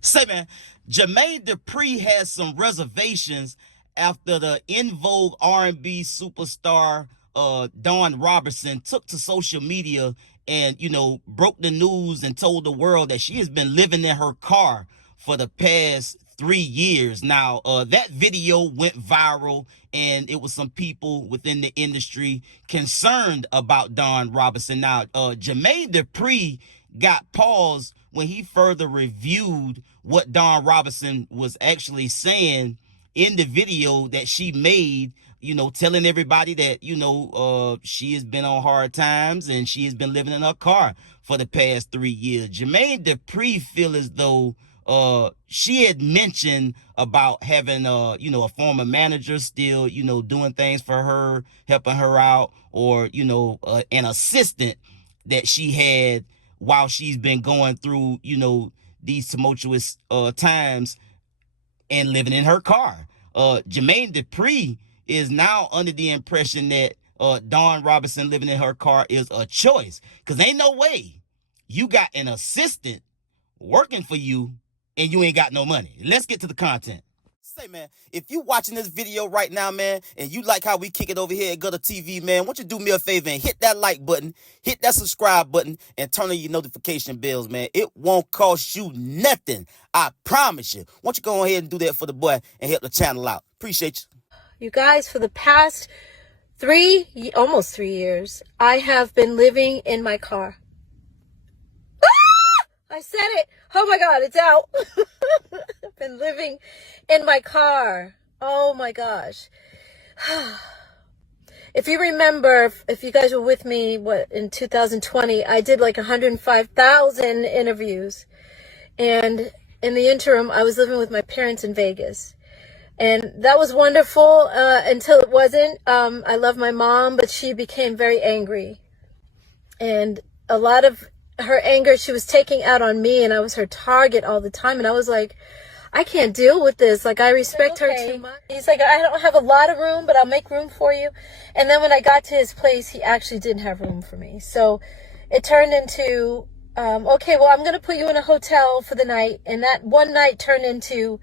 Say, man, Jermaine Dupri has some reservations after the in Vogue R&B superstar Dawn Robertson took to social media and, broke the news and told the world that she has been living in her car for the past 3 years. Now, that video went viral, and it was some people within the industry concerned about Dawn Robertson. Now, Jermaine Dupri got paused when he further reviewed what Dawn Robinson was actually saying in the video that she made, telling everybody that, she has been on hard times and she has been living in her car for the past 3 years. Jermaine Dupri feel as though she had mentioned about having a former manager still, doing things for her, helping her out, or, an assistant that she had while she's been going through, these tumultuous times and living in her car. Jermaine Dupri is now under the impression that Dawn Robinson living in her car is a choice. Because ain't no way you got an assistant working for you and you ain't got no money. Let's get to the content. Say, man, if you watching this video right now, man, and you like how we kick it over here at GuddaTV, man, why don't you do me a favor and hit that like button, hit that subscribe button, and turn on your notification bells, man. It won't cost you nothing. I promise you. Why don't you go ahead and do that for the boy and help the channel out? Appreciate you. You guys, for the past almost 3 years, I have been living in my car. I said it. Oh my God, it's out. I've been living in my car. Oh my gosh. If you remember, if you guys were with me, in 2020, I did like 105,000 interviews. And in the interim, I was living with my parents in Vegas. And that was wonderful until it wasn't. I love my mom, but she became very angry. And a lot of her anger, she was taking out on me, and I was her target all the time. And I was like, I can't deal with this. Like, I respect her too much. He's like, I don't have a lot of room, but I'll make room for you. And then when I got to his place, he actually didn't have room for me. So it turned into, okay, well, I'm going to put you in a hotel for the night. And that one night turned into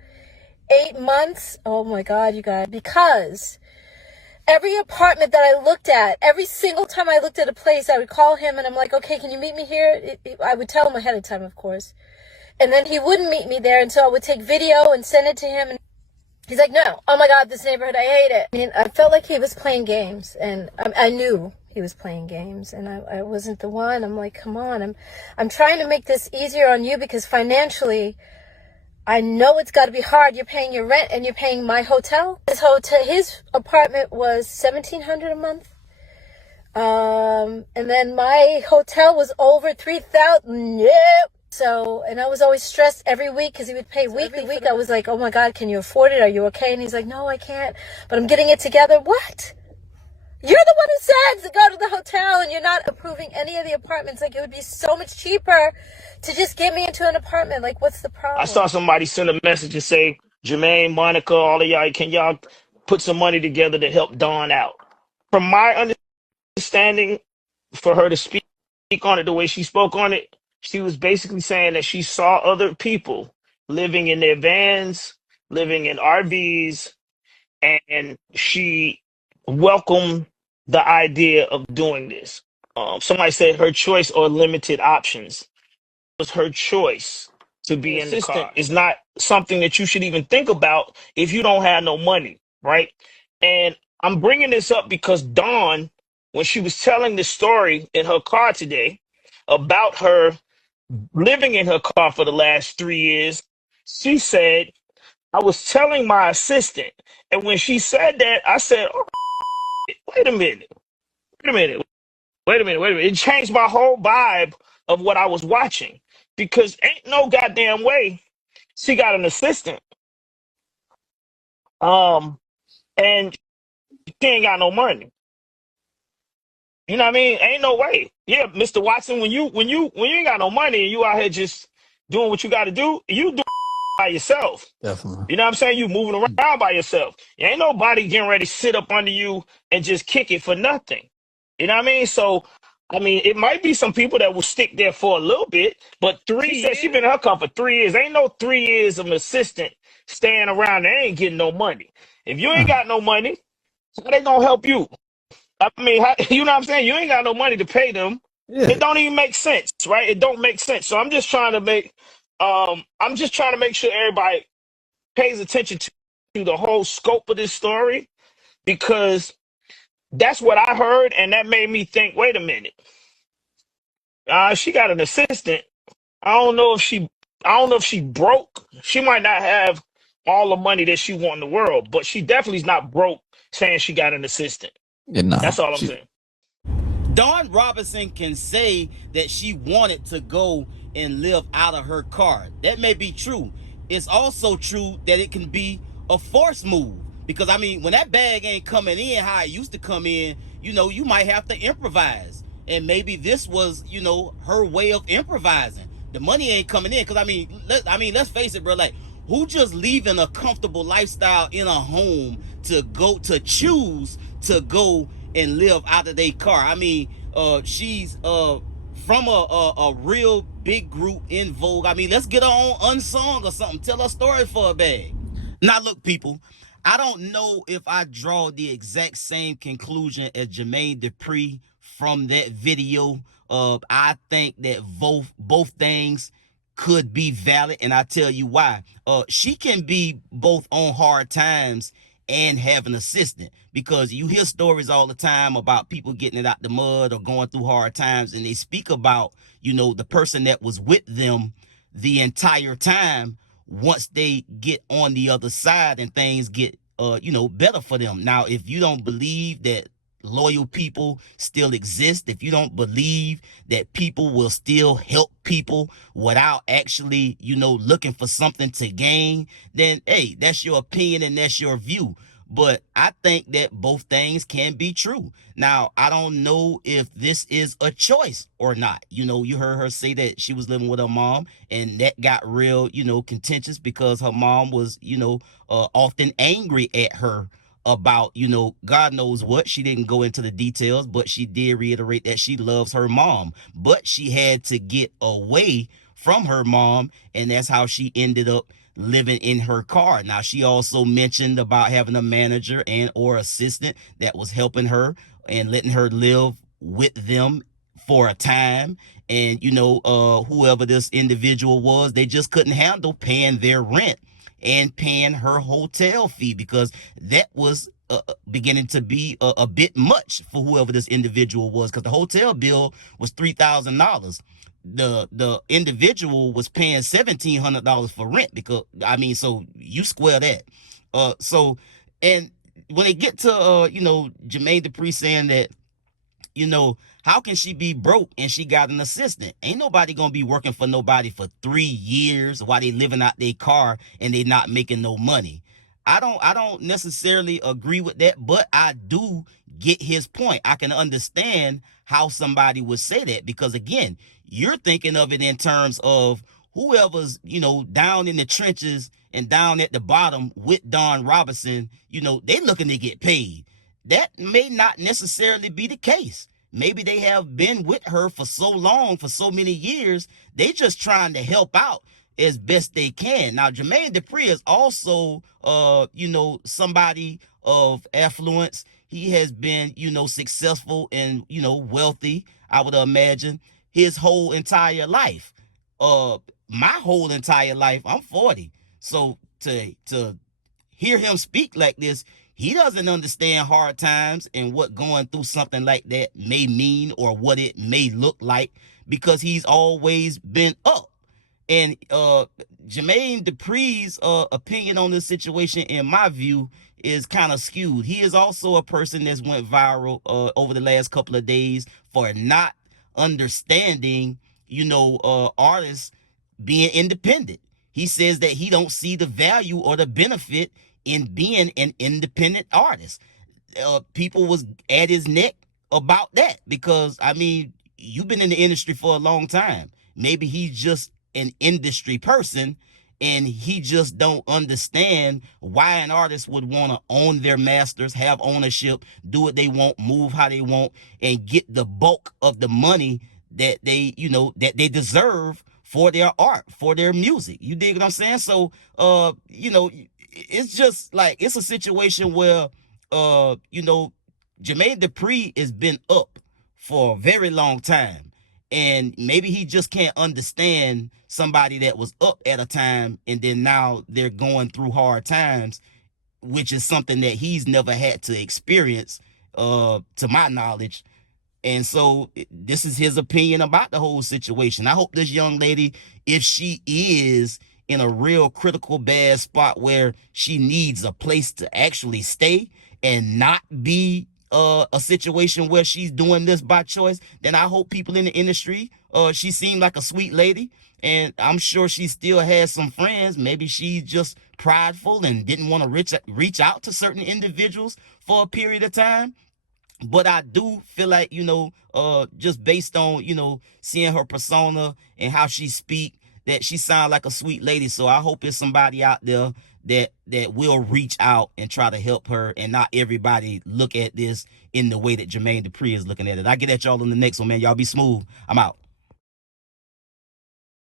8 months. Oh my God, you guys, because every apartment that I looked at, every single time I looked at a place, I would call him and I'm like, okay, can you meet me here? I would tell him ahead of time, of course. And then he wouldn't meet me there. And so I would take video and send it to him. And he's like, no, oh my God, this neighborhood, I hate it. I mean, I felt like he was playing games, and I knew he was playing games, and I wasn't the one. I'm like, come on, I'm trying to make this easier on you, because financially, I know it's got to be hard. You're paying your rent and you're paying my hotel. His apartment was $1,700 a month. And then my hotel was over $3,000. Yep. So, and I was always stressed every week because he would pay weekly. I was like, oh my God, can you afford it? Are you okay? And he's like, no, I can't, but I'm getting it together. What? You're the one who said to go to the hotel, and you're not approving any of the apartments. Like, it would be so much cheaper to just get me into an apartment. Like, what's the problem? I saw somebody send a message and say, Jermaine, Monica, all of y'all, can y'all put some money together to help Dawn out? From my understanding, for her to speak on it the way she spoke on it, she was basically saying that she saw other people living in their vans, living in RVs, and she welcomed the idea of doing this. Somebody said her choice or limited options. It was her choice to be in the car. It's not something that you should even think about if you don't have no money, right? And I'm bringing this up because Dawn, when she was telling this story in her car today about her living in her car for the last 3 years, she said, I was telling my assistant. And when she said that, I said, oh, wait a minute. It changed my whole vibe of what I was watching, because ain't no goddamn way she got an assistant. And she ain't got no money. You know what I mean? Ain't no way. Yeah, Mr. Watson, when you ain't got no money and you out here just doing what you got to do, you do by yourself. Definitely. You know what I'm saying? You moving around by yourself. Ain't nobody getting ready to sit up under you and just kick it for nothing. You know what I mean? So I mean, it might be some people that will stick there for a little bit, but she said she been in her car for 3 years. Ain't no 3 years of an assistant staying around. They ain't getting no money. If you ain't got no money, how they gonna help you? I mean, you know what I'm saying? You ain't got no money to pay them. Yeah. It don't even make sense, right? It don't make sense. So I'm just trying to make sure everybody pays attention to the whole scope of this story, because that's what I heard, and that made me think, wait a minute. She got an assistant. I don't know if she broke. She might not have all the money that she want in the world, but she definitely is not broke saying she got an assistant. Yeah, nah. That's all I'm saying. Dawn Robinson can say that she wanted to go and live out of her car. That may be true. It's also true that it can be a forced move. Because, I mean, when that bag ain't coming in how it used to come in, you might have to improvise. And maybe this was, her way of improvising. The money ain't coming in. Because, let's face it, bro. Like, who just leaving a comfortable lifestyle in a home to choose to go and live out of their car? I mean, she's from a real big group in Vogue. I mean, let's get her on Unsung or something. Tell her story for a bag. Now, look, people, I don't know if I draw the exact same conclusion as Jermaine Dupri from that video. I think that both things could be valid, and I tell you why. She can be both on hard times and have an assistant, because you hear stories all the time about people getting it out the mud or going through hard times, and they speak about, the person that was with them the entire time once they get on the other side and things get better for them. Now, if you don't believe that loyal people still exist, if you don't believe that people will still help people without actually, looking for something to gain, then hey, that's your opinion and that's your view. But I think that both things can be true. Now, I don't know if this is a choice or not. You heard her say that she was living with her mom, and that got real, contentious, because her mom was, often angry at her about, God knows what. She didn't go into the details, but she did reiterate that she loves her mom. But she had to get away from her mom, and that's how she ended up living in her car. Now, she also mentioned about having a manager and or assistant that was helping her and letting her live with them for a time. And, whoever this individual was, they just couldn't handle paying their rent and paying her hotel fee, because that was beginning to be a bit much for whoever this individual was, because the hotel bill was $3,000. The individual was paying $1,700 for rent, because so you square that. And when they get to Jermaine Dupri saying that, how can she be broke and she got an assistant? Ain't nobody gonna be working for nobody for 3 years while they living out their car and they not making no money. I don't necessarily agree with that, but I do get his point. I can understand how somebody would say that, because again, you're thinking of it in terms of whoever's, down in the trenches and down at the bottom with Dawn Robinson, they looking to get paid. That may not necessarily be the case. Maybe they have been with her for so long, for so many years, they just trying to help out as best they can. Now, Jermaine Dupri is also, somebody of affluence. He has been, successful and, wealthy, I would imagine, his whole entire life. My whole entire life, I'm 40. So to hear him speak like this, he doesn't understand hard times and what going through something like that may mean or what it may look like, because he's always been up. And Jermaine Dupri's opinion on this situation, in my view, is kind of skewed. He is also a person that's went viral over the last couple of days for not understanding, artists being independent. He says that he don't see the value or the benefit in being an independent artist. People was at his neck about that, because you've been in the industry for a long time. Maybe he's just an industry person and he just don't understand why an artist would want to own their masters, have ownership, do what they want, move how they want, and get the bulk of the money that they, that they deserve for their art, for their music. You dig what I'm saying? So, it's just like, it's a situation where, Jermaine Dupri has been up for a very long time. And maybe he just can't understand somebody that was up at a time and then now they're going through hard times, which is something that he's never had to experience, to my knowledge. And so this is his opinion about the whole situation. I hope this young lady, if she is in a real critical bad spot where she needs a place to actually stay and not be a situation where she's doing this by choice, then I hope people in the industry, she seemed like a sweet lady, and I'm sure she still has some friends. Maybe she's just prideful and didn't want to reach out to certain individuals for a period of time. But I do feel like, just based on, seeing her persona and how she speak, that she sounds like a sweet lady. So I hope there's somebody out there that will reach out and try to help her, and not everybody look at this in the way that Jermaine Dupri is looking at it. I get at y'all on the next one, man. Y'all be smooth. I'm out.